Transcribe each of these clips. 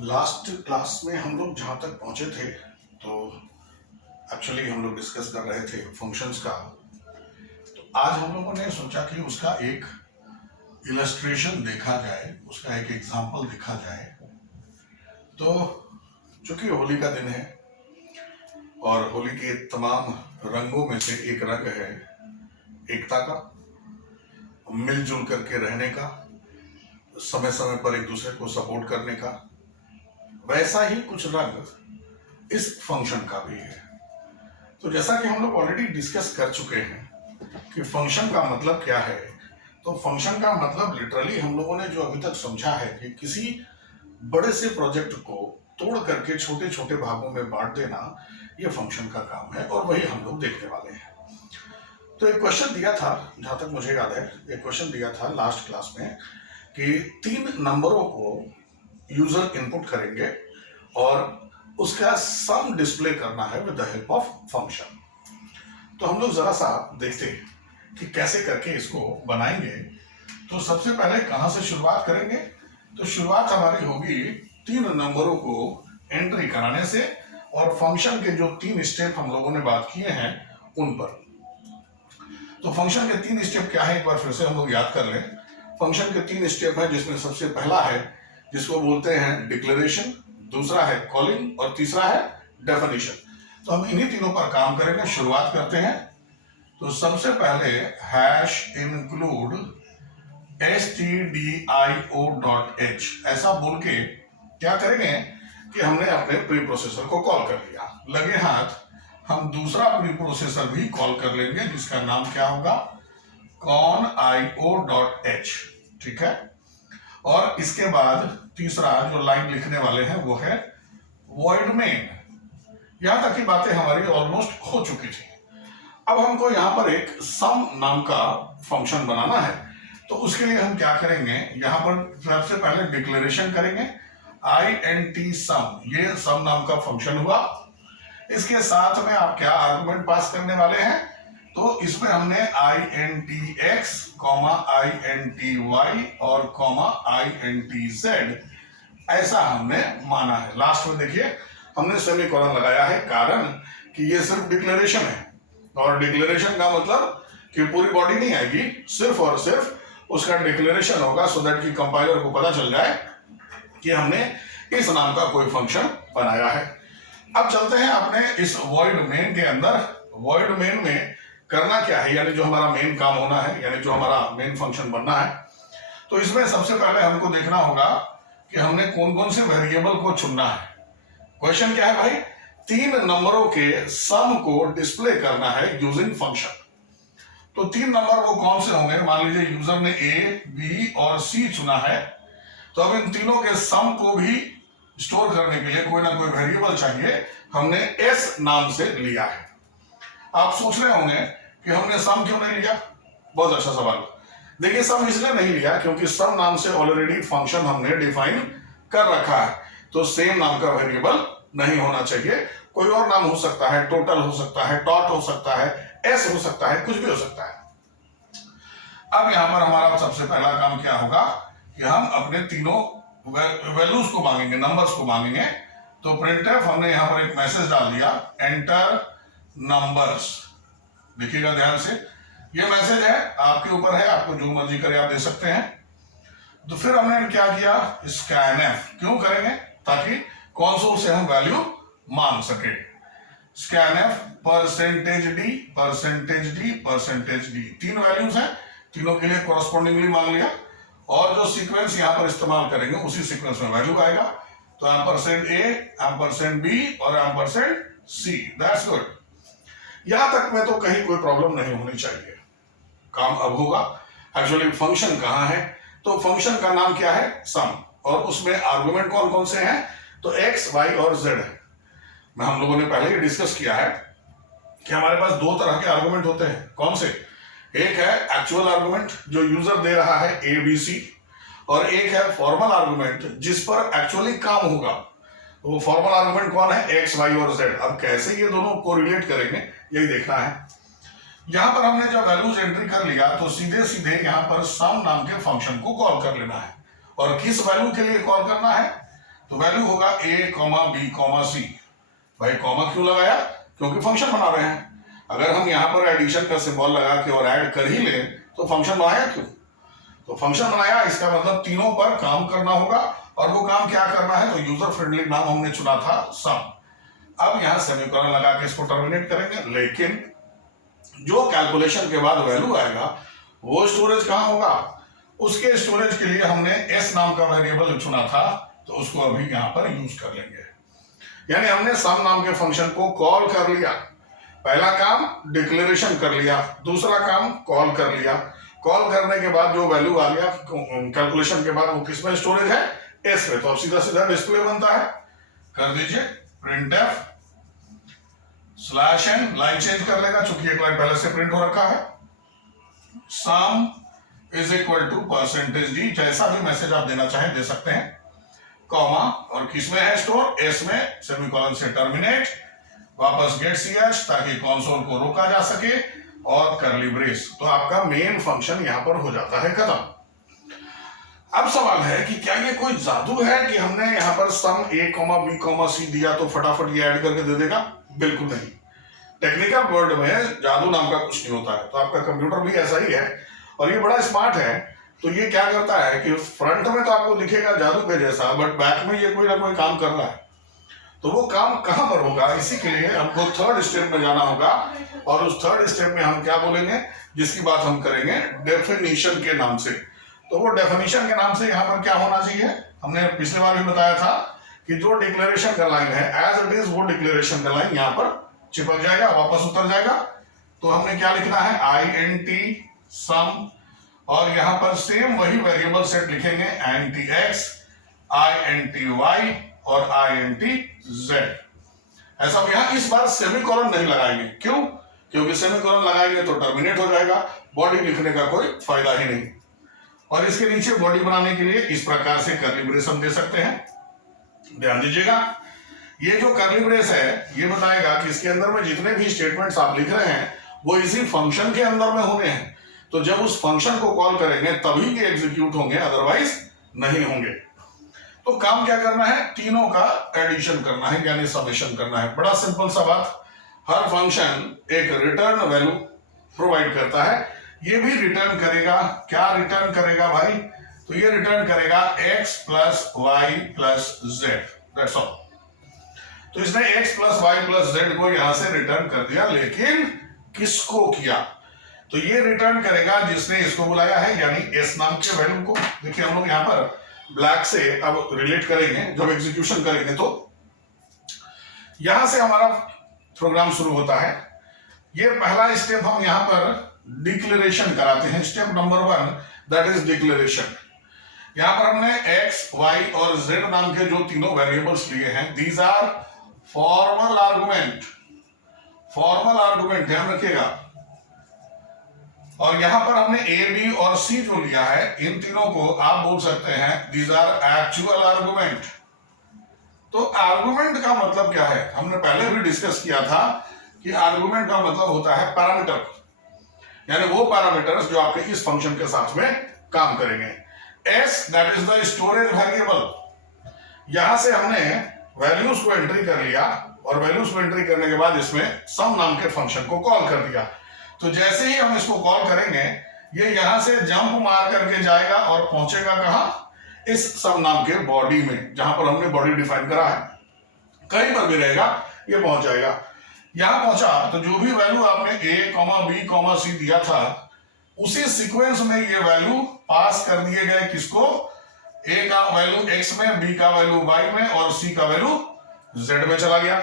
Last class में हम लोग जहाँ तक पहुँचे थे तो एक्चुअली हम लोग डिस्कस कर रहे थे फंक्शंस का। तो आज हम लोगों ने सोचा कि उसका एक इलस्ट्रेशन देखा जाए, उसका एक एग्जाम्पल देखा जाए। तो चूंकि होली का दिन है और होली के तमाम रंगों में से एक रंग है एकता का, मिलजुल करके रहने का, समय समय पर एक दूसरे को सपोर्ट करने का, वैसा ही कुछ रंग इस फंक्शन का भी है। तो जैसा कि हम लोग ऑलरेडी डिस्कस कर चुके हैं कि फंक्शन का मतलब क्या है, तो फंक्शन का मतलब लिटरली हम लोगों ने जो अभी तक समझा है कि किसी बड़े से प्रोजेक्ट को तोड़ करके छोटे छोटे भागों में बांट देना, ये फंक्शन का काम है और वही हम लोग देखने वाले हैं। तो एक क्वेश्चन दिया था, जहां तक मुझे याद है, एक क्वेश्चन दिया था लास्ट क्लास में कि 3 नंबरों को यूजर इनपुट करेंगे और उसका सम डिस्प्ले करना है with the help of function. तो हम लोग जरा सा देखते हैं कि कैसे करके इसको बनाएंगे। तो सबसे पहले कहां से शुरुआत करेंगे, तो शुरुआत हमारी होगी 3 नंबरों को एंट्री कराने से और फंक्शन के जो 3 स्टेप हम लोगों ने बात किए हैं उन पर। तो फंक्शन के 3 स्टेप क्या है, एक बार फिर से हम लोग याद कर लें। फंक्शन के 3 स्टेप है, जिसमें सबसे पहला है जिसको बोलते हैं डिक्लेरेशन, दूसरा है कॉलिंग और तीसरा है डेफिनेशन। तो हम इन्हीं तीनों पर काम करेंगे। शुरुआत करते हैं। तो सबसे पहले हैश इंक्लूड stdio.h ऐसा बोल के क्या करेंगे कि हमने अपने प्री प्रोसेसर को कॉल कर लिया। लगे हाथ हम दूसरा प्री प्रोसेसर भी कॉल कर लेंगे, जिसका नाम क्या होगा, conio.h। ठीक है। और इसके बाद तीसरा जो लाइन लिखने वाले हैं वो है void main। यहां तक की बातें हमारी ऑलमोस्ट हो चुकी थी। अब हमको यहां पर एक सम नाम का फंक्शन बनाना है। तो उसके लिए हम क्या करेंगे, यहां पर सबसे पहले डिक्लेरेशन करेंगे int sum, ये सम नाम का फंक्शन हुआ। इसके साथ में आप क्या आर्गुमेंट पास करने वाले हैं, तो इसमें हमने intx, inty और intz ऐसा हमने माना है। लास्ट में देखिए हमने सेमीकोलन लगाया है, कारण कि ये सिर्फ डिक्लेरेशन है और डिक्लेरेशन का मतलब कि पूरी बॉडी नहीं आएगी, सिर्फ और सिर्फ उसका डिक्लेरेशन होगा, सो दैट कि कंपाइलर को पता चल जाए कि हमने इस नाम का कोई फंक्शन बनाया है। अब चलते हैं अपने इस void main के अंदर। void main में करना क्या है, यानी जो हमारा मेन काम होना है, यानी जो हमारा मेन फंक्शन बनना है। तो इसमें सबसे पहले हमको देखना होगा कि हमने कौन कौन से वेरिएबल को चुनना है। क्वेश्चन क्या है भाई, 3 नंबरों के सम को डिस्प्ले करना है यूजिंग फंक्शन। तो 3 नंबर वो कौन से होंगे, मान लीजिए यूजर ने ए, बी और सी चुना है। तो अब इन तीनों के सम को भी स्टोर करने के लिए कोई ना कोई वेरिएबल चाहिए, हमने एस नाम से लिया है। आप सोच रहे होंगे कि हमने सम क्यों नहीं लिया, बहुत अच्छा सवाल। देखिए सम इसलिए नहीं लिया क्योंकि सम नाम से ऑलरेडी फंक्शन हमने डिफाइन कर रखा है, तो सेम नाम का वेरिएबल नहीं होना चाहिए। कोई और नाम हो सकता है, टोटल हो सकता है, डॉट हो सकता है, एस हो सकता है, कुछ भी हो सकता है। अब यहां पर हमारा सबसे पहला काम क्या होगा कि हम अपने तीनों वैल्यूज को मांगेंगे, नंबर्स को मांगेंगे। तो प्रिंटफ हमने यहां पर एक मैसेज डाल दिया, एंटर नंबर्स। देखिएगा ध्यान से, ये मैसेज है, आपके ऊपर है, आपको जो मर्जी करे आप दे सकते हैं। तो फिर हमने क्या किया, स्कैनएफ। क्यों करेंगे, ताकि कंसोल से हम वैल्यू मांग सके। Scanf percentage D, percentage D, percentage D, 3 values हैं, तीनों के लिए कोरस्पॉन्डिंगली मांग लिया। और जो सीक्वेंस यहां पर इस्तेमाल करेंगे उसी सीक्वेंस में वैल्यू आएगा। तो एम्परसेंड ए, एम्परसेंड बी और एम्परसेंड सी। That's good. यहां तक में तो कहीं कोई प्रॉब्लम नहीं होनी चाहिए। काम अब होगा एक्चुअली फंक्शन कहां है, तो फंक्शन का नाम क्या है, सम, और उसमें आर्गुमेंट कौन कौन से हैं, तो एक्स, वाई और जेड है। मैं हम लोगों ने पहले ही डिस्कस किया है कि हमारे पास 2 तरह के आर्गुमेंट होते हैं। कौन से, एक है एक्चुअल आर्गुमेंट जो यूजर दे रहा है ए बी सी, और एक है फॉर्मल आर्गुमेंट जिस पर एक्चुअली काम होगा। तो वो फॉर्मल आर्गुमेंट कौन है, एक्स, वाई और जेड। अब कैसे ये दोनों को रिलेट करेंगे यही देखना है। यहां पर हमने जब वैल्यूज एंट्री कर लिया तो सीधे सीधे यहां पर सम नाम के फंक्शन को कॉल कर लेना है। और किस वैल्यू के लिए कॉल करना है, तो वैल्यू होगा a कॉमा बी कॉमा सी। भाई कॉमा क्यों लगाया? क्योंकि फंक्शन बना रहे हैं। अगर हम यहाँ पर एडिशन का सिंबल लगा के और ऐड कर ही लें तो फंक्शन बनाया क्यों? तो फंक्शन बनाया, इसका मतलब तीनों पर काम करना होगा। और वो काम क्या करना है? तो यूजर फ्रेंडली नाम हमने चुना था सम। अब यहाँ सेमीकोलन लगा के इसको टर्मिनेट करेंगे, लेकिन जो कैलकुलेशन के बाद वैल्यू आएगा वो स्टोरेज कहाँ होगा? उसके स्टोरेज के लिए हमने एस नाम का वेरिएबल चुना था, तो उसको अभी यहाँ पर यूज कर लेंगे। यानी हमने सम नाम के फंक्शन को कॉल कर लिया। पहला काम डिक्लेरेशन कर लिया, दूसरा काम कॉल कर लिया। कॉल करने के बाद जो वैल्यू आ गया कैलकुलेशन के बाद वो किसमें स्टोरेज है? एस में। तो अब सीधा सीधा डिस्प्ले बनता है। कर दीजिए printf /n, लाइन चेंज कर लेगा चूंकि एक लाइन पहले से प्रिंट हो रखा है। sum is equal to %d, जैसा भी मैसेज आप देना चाहें दे सकते हैं। कॉमा, और किसमें है स्टोर? एस में। सेमीकोलन से टर्मिनेट, वापस गेट ch ताकि कंसोल को रोका जा सके, और करली ब्रेस। तो आपका मेन फंक्शन यहां पर हो जाता है खत्म। अब सवाल है कि क्या ये कोई जादू है कि हमने यहाँ पर सम a कॉमा बी कॉमा सी दिया तो फटाफट ये ऐड करके दे देगा? बिल्कुल नहीं। टेक्निकल वर्ल्ड में जादू नाम का कुछ नहीं होता है। तो आपका कंप्यूटर भी ऐसा ही है, और ये बड़ा स्मार्ट है। तो ये क्या करता है कि फ्रंट में तो आपको दिखेगा जादू के जैसा, बट बैक में ये कोई ना कोई काम कर रहा है। तो वो काम कहां पर होगा? इसी के लिए हमको थर्ड स्टेप में जाना होगा, और उस थर्ड स्टेप में हम क्या बोलेंगे, जिसकी बात हम करेंगे डेफिनेशन के नाम से। तो वो डेफिनेशन के नाम से यहाँ पर क्या होना चाहिए? हमने पिछले बार भी बताया था कि जो डिक्लेरेशन का लाइन है एज इट इज, वो डिक्लेरेशन का लाइन यहाँ पर चिपक जाएगा, वापस उतर जाएगा। तो हमने क्या लिखना है? int सम, और यहाँ पर सेम वही वेरिएबल सेट लिखेंगे int x, int y और int z। ऐसा यहाँ इस बार सेमीकोलन नहीं लगाएंगे। क्यों? क्योंकि सेमीकोलन लगाएंगे तो टर्मिनेट हो जाएगा, बॉडी लिखने का कोई फायदा ही नहीं। और इसके नीचे बॉडी बनाने के लिए इस प्रकार से कर्ली ब्रेस हम दे सकते हैं। ध्यान दीजिएगा, ये जो कर्ली ब्रेस है ये बताएगा कि इसके अंदर में जितने भी स्टेटमेंट्स आप लिख रहे हैं वो इसी फंक्शन के अंदर में होने हैं। तो जब उस फंक्शन को कॉल करेंगे तभी ये एग्जीक्यूट होंगे, अदरवाइज नहीं होंगे। तो काम क्या करना है? तीनों का एडिशन करना है, यानी समेशन करना है। बड़ा सिंपल सा बात। हर फंक्शन एक रिटर्न वैल्यू प्रोवाइड करता है, ये भी रिटर्न करेगा। क्या रिटर्न करेगा भाई? तो ये रिटर्न करेगा x plus y plus z, that's all. तो इसने x plus y plus z को यहां से रिटर्न कर दिया, लेकिन किसको किया? तो ये रिटर्न करेगा जिसने इसको बुलाया है, यानी s नाम के वैल्यू को। देखिए हम लोग यहाँ पर ब्लैक से अब रिलेट करेंगे, जब एग्जीक्यूशन करेंगे तो यहां से हमारा प्रोग्राम शुरू होता है। ये पहला स्टेप हम यहाँ पर डिक्लेरेशन कराते हैं। Step number 1, that is declaration. यहां पर हमने x, y और z नाम के जो तीनों वेरिएबल्स लिए हैं, these are formal argument. Formal argument ध्यान रखिएगा। और यहां पर हमने a, b और c जो लिया है, इन तीनों को आप बोल सकते हैं दीज आर एक्चुअल आर्गुमेंट। तो आर्गुमेंट का मतलब क्या है? हमने पहले भी डिस्कस किया था कि आर्गुमेंट का मतलब होता है पैरामीटर, यानी वो पैरामीटर्स जो आपके इस फंक्शन के साथ में काम करेंगे। s that is the storage variable. यहां से हमने वैल्यूज को एंट्री कर लिया, और वैल्यूज को एंट्री करने के बाद इसमें सम नाम के फंक्शन को कॉल कर दिया। तो जैसे ही हम इसको कॉल करेंगे, ये यहां से जंप मार करके जाएगा और पहुंचेगा कहां? इस सम नाम के बॉडी में, जहां पर हमने बॉडी डिफाइन करा है। कहीं पर भी रहेगा ये पहुंच जाएगा। यहां पहुंचा तो जो भी वैल्यू आपने a, b, c दिया था, उसी सीक्वेंस में ये वैल्यू पास कर दिए गए। किसको? a का वैल्यू x में, b का वैल्यू y में और c का वैल्यू z में चला गया।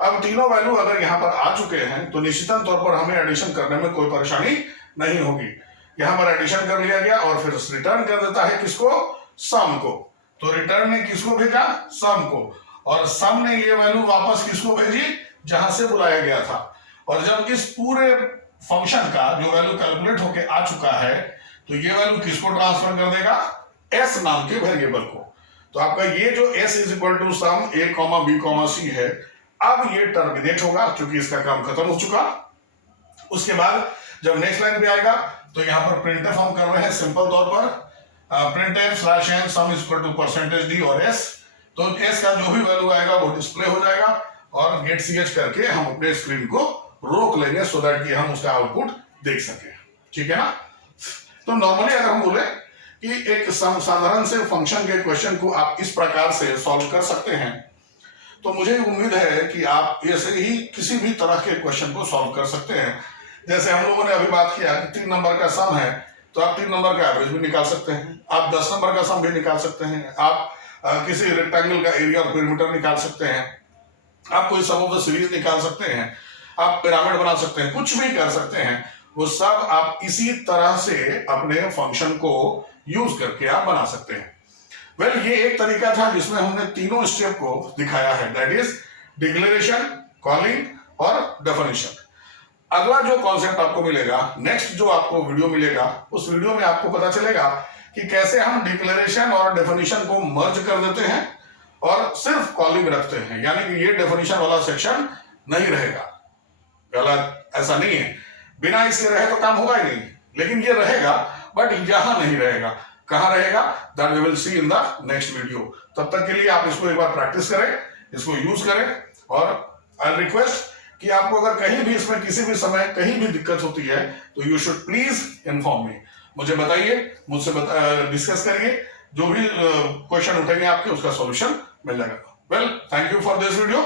अब तीनों वैल्यू अगर यहां पर आ चुके हैं तो निश्चित तौर पर हमें एडिशन करने में कोई परेशानी नहीं होगी। यहां पर एडिशन कर लिया गया और फिर रिटर्न कर देता है किसको? सम को। तो रिटर्न ने किसको भेजा? सम को। और सम ने ये वैल्यू वापस किसको भेजी? जहां से बुलाया गया था। और जब इस पूरे फंक्शन का जो वैल्यू कैलकुलेट होके आ चुका है, तो ये वैल्यू किसको ट्रांसफर कर देगा? s नाम के वेरिएबल को। तो आपका ये जो s is equal to sum a, b, c है, अब ये टर्मिनेट होगा क्योंकि इसका काम खत्म हो चुका। उसके बाद जब नेक्स्ट लाइन पे आएगा तो यहां पर प्रिंटफ हम कर रहे हैं सिंपल तौर पर, printf /n sum is equal to %d और s। तो एस का जो भी वैल्यू आएगा वो डिस्प्ले हो जाएगा और गेट सी एच करके हम अपने स्क्रीन को रोक लेंगे सो दैट कि हम उसका आउटपुट देख सके। ठीक है ना। तो नॉर्मली अगर हम बोले कि एक साधारण से फंक्शन के क्वेश्चन को आप इस प्रकार से सॉल्व कर सकते हैं, तो मुझे उम्मीद है कि आप ऐसे ही किसी भी तरह के क्वेश्चन को सॉल्व कर सकते हैं। जैसे हम लोगों ने अभी बात किया कि 3 नंबर का सम है, तो आप 3 नंबर का एवरेज भी निकाल सकते हैं, आप 10 नंबर का सम भी निकाल सकते हैं, आप किसी रेक्टेंगल का एरिया और पेरीमीटर निकाल सकते हैं, आप कोई सम ऑफ द सीरीज निकाल सकते हैं, आप पिरामिड बना सकते हैं, कुछ भी कर सकते हैं। वो सब आप इसी तरह से अपने फंक्शन को यूज करके आप बना सकते हैं। वेल, ये एक तरीका था जिसमें हमने तीनों स्टेप को दिखाया है, दैट इज डिक्लेरेशन, कॉलिंग और डेफिनेशन। अगला जो कॉन्सेप्ट आपको मिलेगा, नेक्स्ट जो आपको वीडियो मिलेगा, उस वीडियो में आपको पता चलेगा कि कैसे हम डिक्लेरेशन और डेफिनेशन को मर्ज कर देते हैं और सिर्फ कॉलिंग रखते हैं, यानी कि ये डेफिनेशन वाला सेक्शन नहीं रहेगा। गलत, ऐसा नहीं है, बिना इसके रहे तो काम होगा ही नहीं, लेकिन ये रहेगा, बट यहां नहीं रहेगा। कहां रहेगा, that we will see in the next video. तब तक के लिए आप इसको एक बार प्रैक्टिस करें, इसको यूज करें, और आई रिक्वेस्ट कि आपको अगर कहीं भी इसमें किसी भी समय कहीं भी दिक्कत होती है तो you should please inform me, मुझे बताइए, मुझसे डिस्कस करिए, जो भी क्वेश्चन उठेंगे आपके उसका सॉल्यूशन मिल जाएगा। Well, thank you for this video.